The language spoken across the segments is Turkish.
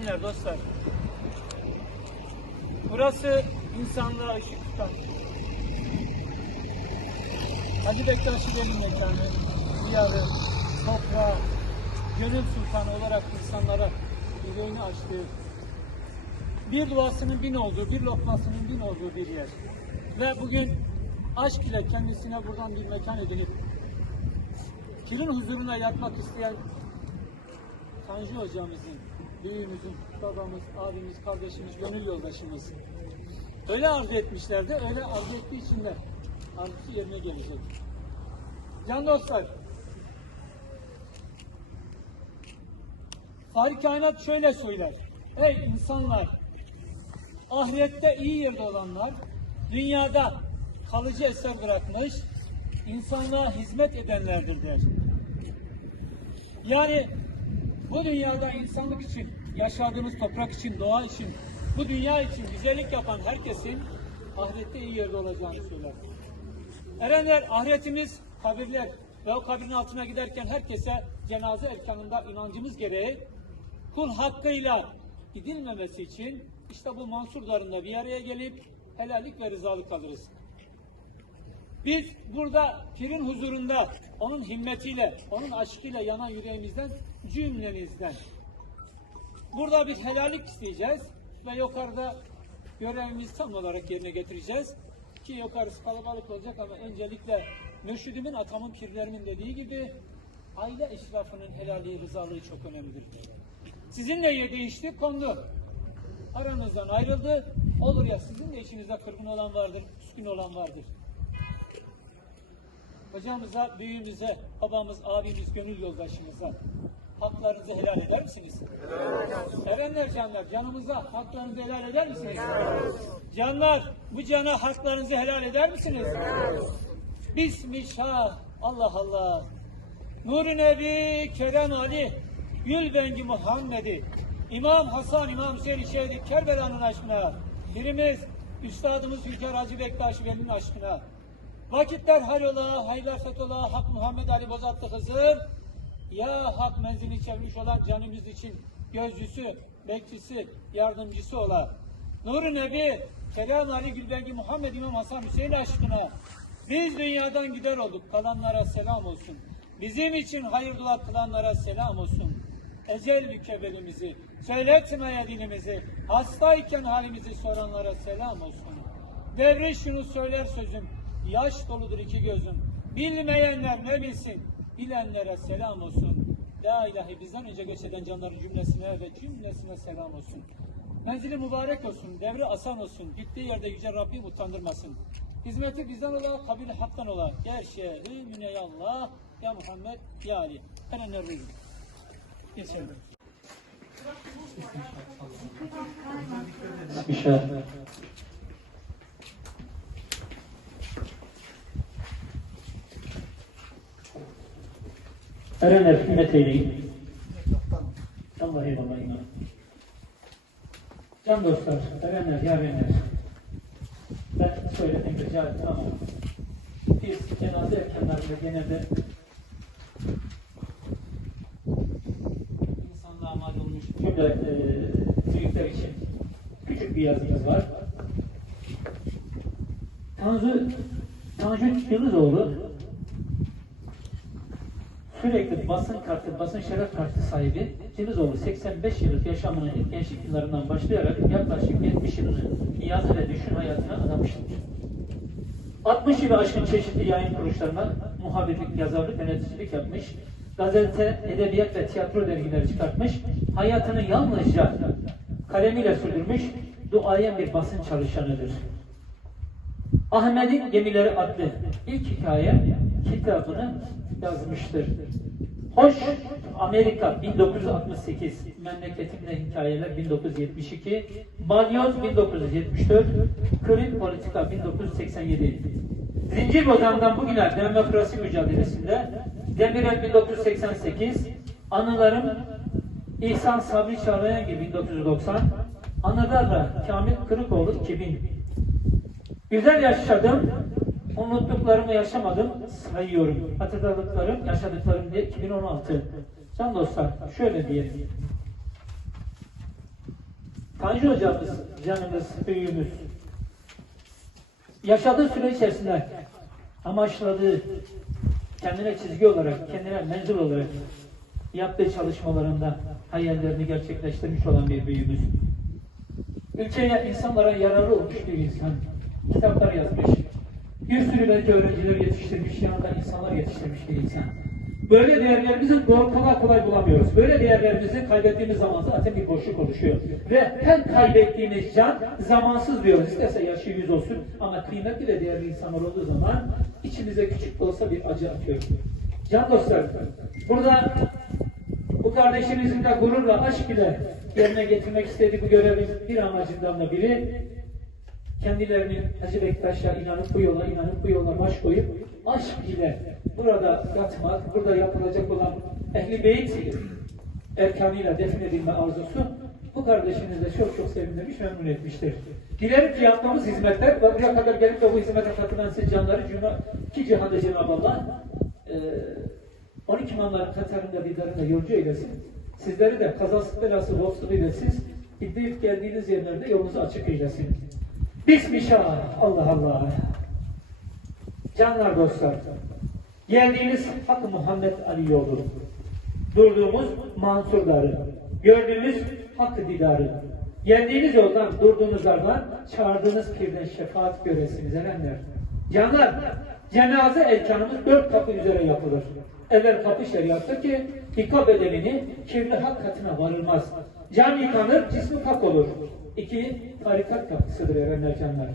Erenler dostlar. Burası insanlığa ışık tutan. Hacı Bektaş Veli'nin mekanı, diyarı, toprağı, gönül sultanı olarak insanlara yüreğini açtığı, bir duasının bin olduğu, bir lokmasının bin olduğu bir yer. Ve bugün aşk ile kendisine buradan bir mekan edinip, kirin huzuruna yatmak isteyen Tanju hocamızın, büyüğümüzün, babamız, abimiz, kardeşimiz, gönül yoldaşımız. Öyle arzu etmişlerdi, öyle arzu ettiği için de arzusu yerine gelecek. Can dostlar, Fahri Kainat şöyle söyler. Ey insanlar, ahirette iyi yerde olanlar, dünyada kalıcı eser bırakmış, insanlığa hizmet edenlerdir der. Yani bu dünyada insanlık için, yaşadığımız toprak için, doğa için, bu dünya için güzellik yapan herkesin ahirette iyi yerde olacağını söyler. Erenler, ahiretimiz kabirler ve o kabirin altına giderken herkese cenaze erkanında inancımız gereği kul hakkıyla gidilmemesi için işte bu Mansur Darı'nda bir araya gelip helallik ve rızalık alırız. Biz burada pirin huzurunda onun himmetiyle, onun aşkıyla yanan yüreğimizden cümlenizden burada bir helallik isteyeceğiz ve yukarıda görevimizi tam olarak yerine getireceğiz. Ki yukarısı kalabalık olacak ama öncelikle mürşidimin, atamın, pirlerimin dediği gibi aile eşrafının helalliği, rızalığı çok önemlidir. Sizinle yedi değişti, kondu. Aranızdan ayrıldı. Olur ya sizin de içinizde kırgın olan vardır, küskün olan vardır. Hocamıza, büyüğümüze, babamız, abimiz, gönül yoldaşımıza haklarınızı helal eder misiniz? Erenler canlar, canımıza haklarınızı helal eder misiniz? Canlar, bu cana haklarınızı helal eder misiniz? Bismillah, Allah Allah. Nur-u Nebi, Kerem Ali, Gülbengi Muhammed'i, İmam Hasan, İmam Hüseyin Şehidi Kerbela'nın aşkına, birimiz Üstadımız Hünkar Hacı Bektaş Veli'nin aşkına, vakitler hayrola, hayırlar fetola, Hak Muhammed Ali Bozatlı Hızır, ya hak menzili çevirmiş olan canımız için gözcüsü, bekçisi, yardımcısı ola. Nur-u Nebi, Kelam Ali Gülbengi Muhammed İmam Hasan Hüseyin aşkına biz dünyadan gider olduk. Kalanlara selam olsun. Bizim için hayır dua kılanlara selam olsun. Ecel mükebelimizi, söyletmeye dilimizi, hastayken halimizi soranlara selam olsun. Devri şunu söyler sözüm, yaş doludur iki gözüm. Bilmeyenler ne bilsin, bilenlere selam olsun. La ilahe bizden önce göç eden canların cümlesine ve cümlesine selam olsun. Menzili mübarek olsun, devri asan olsun, gittiği yerde yüce Rabbim utandırmasın. Hizmeti bizden ola, kabili haktan ola. Gerşehri müneyallah, ya Muhammed, ya Ali. Erenler buyurun. Geçelim. Bismillah. Erenler himmet eyleyin. Allah eyvallah iman. Can dostlar, erenler, yarenler. Ben söyledim rica ettim ama biz cenaze erkenlerinde genelde insanlığa mal olmuş cümle e, büyükler için küçük bir yazımız var. Tanju, Tanju Yılızoğlu sürekli basın kartı, basın şeref kartı sahibi Cilizoğlu 85 yıllık yaşamının ilk gençlik yıllarından başlayarak yaklaşık 70 yılını yazı ve düşün hayatına adamıştır. 60 yılı aşkın çeşitli yayın kuruluşlarına muhabirlik, yazarlık, yöneticilik yapmış, gazete, edebiyat ve tiyatro dergileri çıkartmış, hayatını yalnızca kalemiyle sürdürmüş, duayen bir basın çalışanıdır. Ahmet'in Gemileri adlı ilk hikaye kitabını yazmıştır. Hoş Amerika 1968, Memleketimle Hikayeler 1972, Balyoz 1974, Kırım Politika 1987. Zincir Bozan'dan bugüne demokrasi mücadelesinde Demirel 1988, Anılarım İhsan Sabri Çağlayangil 1990, Anılarla Kamil Kırıkoğlu 2000. Güzel yaşadım, unuttuklarımı yaşamadım, sayıyorum. Hatırladıklarım, yaşadıklarım diye 2016. Can dostlar, şöyle diyelim. Tanju hocamız, canımız, büyüğümüz. Yaşadığı süre içerisinde amaçladığı, kendine çizgi olarak, kendine menzil olarak yaptığı çalışmalarında hayallerini gerçekleştirmiş olan bir büyüğümüz. Ülkeye, insanlara yararlı olmuş bir insan. Kitaplar yazmış. Bir sürü belki öğrenciler yetiştirmiş, yanında insanlar yetiştirmiş bir insan. Böyle değerlerimizi kolay kolay bulamıyoruz. Böyle değerlerimizi kaybettiğimiz zaman zaten bir boşluk oluşuyor. Ve her kaybettiğimiz can zamansız diyoruz. İsterse yaşı yüz olsun ama kıymetli ve değerli insanlar olduğu zaman içimize küçük de olsa bir acı atıyor. Can dostlar, burada bu kardeşimizin de gururla, aşk ile yerine getirmek istediği bu görevin bir amacından da biri kendilerini Hacı Bektaş'a inanıp bu yola inanıp bu yola baş koyup aşk ile burada yatmak, burada yapılacak olan ehli beyt erkanıyla defnedilme arzusu bu kardeşimizi de çok çok sevindirmiş, memnun etmiştir. Dilerim ki yaptığımız hizmetler ve buraya kadar gelip de bu hizmete katılan siz canları cuma, iki cihanda Cenab-ı Allah e, 12 imamların Katar'ında didarında yolcu eylesin. Sizleri de kazası belası dostluğu eylesin. Gidip geldiğiniz yerlerde yolunuzu açık eylesin. Bismillah. Allah Allah. Canlar dostlar. Geldiğimiz Hakkı Muhammed Ali yolu. Durduğumuz Mansur Darı. Gördüğümüz Hakkı Didarı. Geldiğiniz yoldan, durduğunuz yerden, çağırdığınız pirden şefaat göresiniz erenler. Canlar, cenaze erkanımız dört kapı üzere yapılır. Evvel kapı şeriattır ki hika bedenini kirli hak katına varılmaz. Can yıkanır, cismi pak olur. İki, tarikat kapısıdır canlar.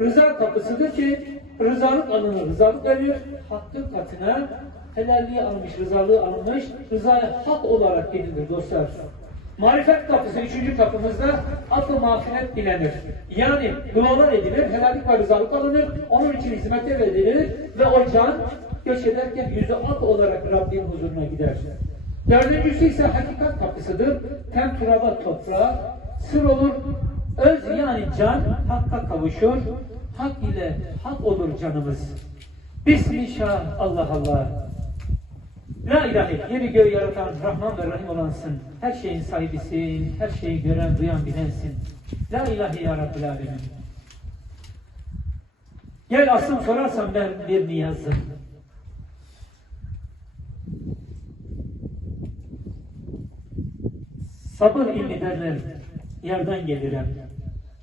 Rıza kapısıdır ki rızalık alınır, rızalık veriyor, hakkın katına helalliği almış, rızalığı alınmış, rızaya hak olarak gelinir dostlar. Marifet kapısı üçüncü kapımızda akıl mağfiret dilenir. Yani dualar edilir, helallik ve rızalık alınır, onun için hizmetler edilir ve o can göç ederken yüzü ak olarak Rabbin huzuruna gider. Dördüncüsü ise hakikat kapısıdır. Tem turaba toprağa sır olur. Öz yani can hakka kavuşur. Hak ile hak olur canımız. Bismillah Allah Allah. La ilahe yeri göğü yaratan Rahman ve Rahim olansın. Her şeyin sahibisin. Her şeyi gören, duyan, bilensin. La ilahe ya Rabbil Alemin. Gel asıl sorarsan ben bir niyazım. Sabır ilmi derler, yerden gelirem.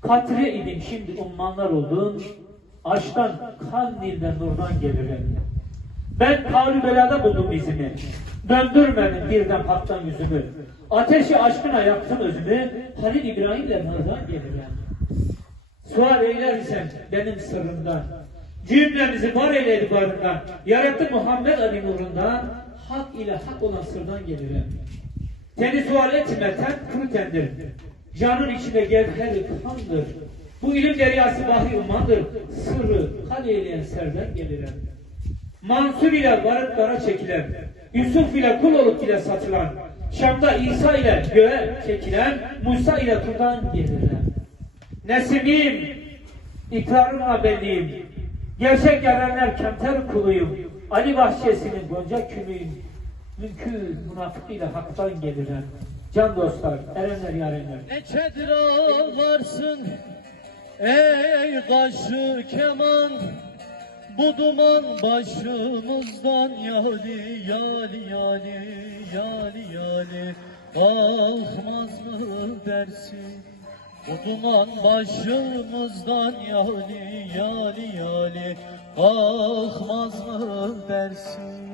Katre idim şimdi ummanlar oldun, aşktan kan nilden nurdan gelirim. Ben kavli belada buldum izimi, döndürmedim birden haktan yüzümü. Ateşi aşkına yaktım özümü, Halil İbrahim'le nurdan gelirim. Sual eyler isen benim sırrımdan, cümlemizi var eyledi barından, yarattı Muhammed Ali nurundan, hak ile hak olan sırdan gelirim. Seni sual etme ten kuru tendir. Canın içinde gevheri kandır. Bu ilim deryası bahri ummandır. Sırrı kaleyleyen serden geliren. Mansur ile varıp dara çekilen. Yusuf ile kul olup ile satılan. Şam'da İsa ile göğe çekilen. Musa ile turdan geliren. Nesimim, ikrarımla benliğim. Gerçek yarenler kemter kuluyum. Ali bahçesinin gonca külüyüm. Mümkün münafıkıyla haktan gelirler. Can dostlar, erenler yarenler. Ne çedir ağlarsın ey kaşı keman. Bu duman başımızdan yali yali yali yali yali. Kalkmaz mı dersin? Bu duman başımızdan yali yali yali. Kalkmaz mı dersin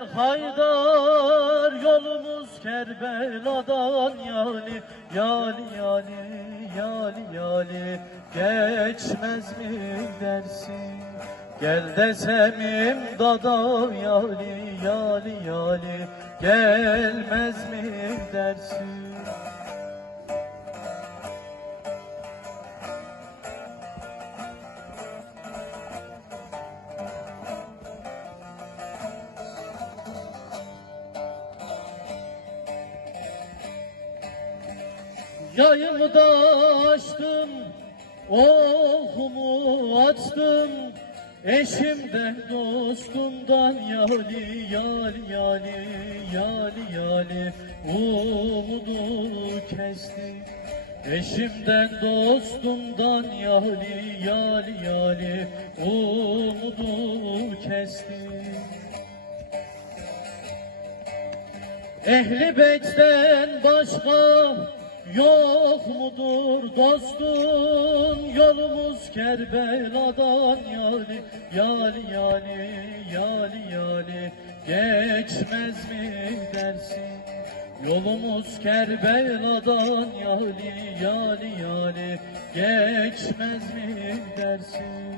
Ben Haydar yolumuz Kerbela'dan yali yali yali yali yali geçmez mi dersin? Gel desem imdada yali yali yali gelmez mi dersin Yayımı da açtım, okumu açtım. Eşimden dostumdan yali yali yali yali yali umudu kesti Eşimden dostumdan yali yali yali umudu kesti Ehli beytten başka yok mudur dostum Yolumuz Kerbela'dan yali yali yali yali yali Geçmez mi dersin? Yolumuz Kerbela'dan yali yali yali Geçmez mi dersin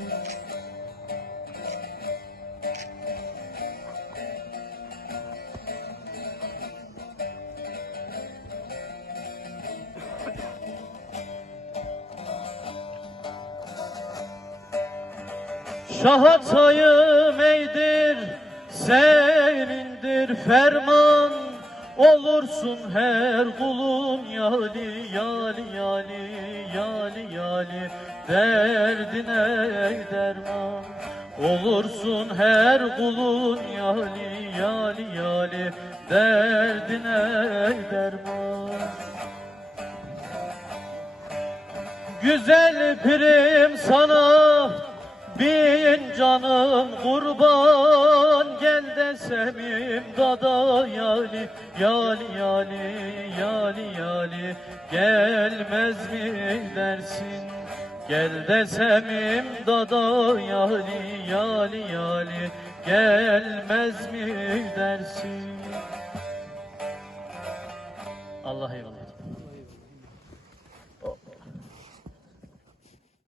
Şahatayım eydir, senindir ferman. Olursun her kulun yali yali yali yali yali. Derdine derman. Olursun her kulun yali yali yali. Derdine derman. Güzel pirim sana bin canım kurban Gel desem imdada yali yali yali yali yali. Gelmez mi dersin? Gel desem imdada yali yali yali. Gelmez mi dersin? Allah eyvallah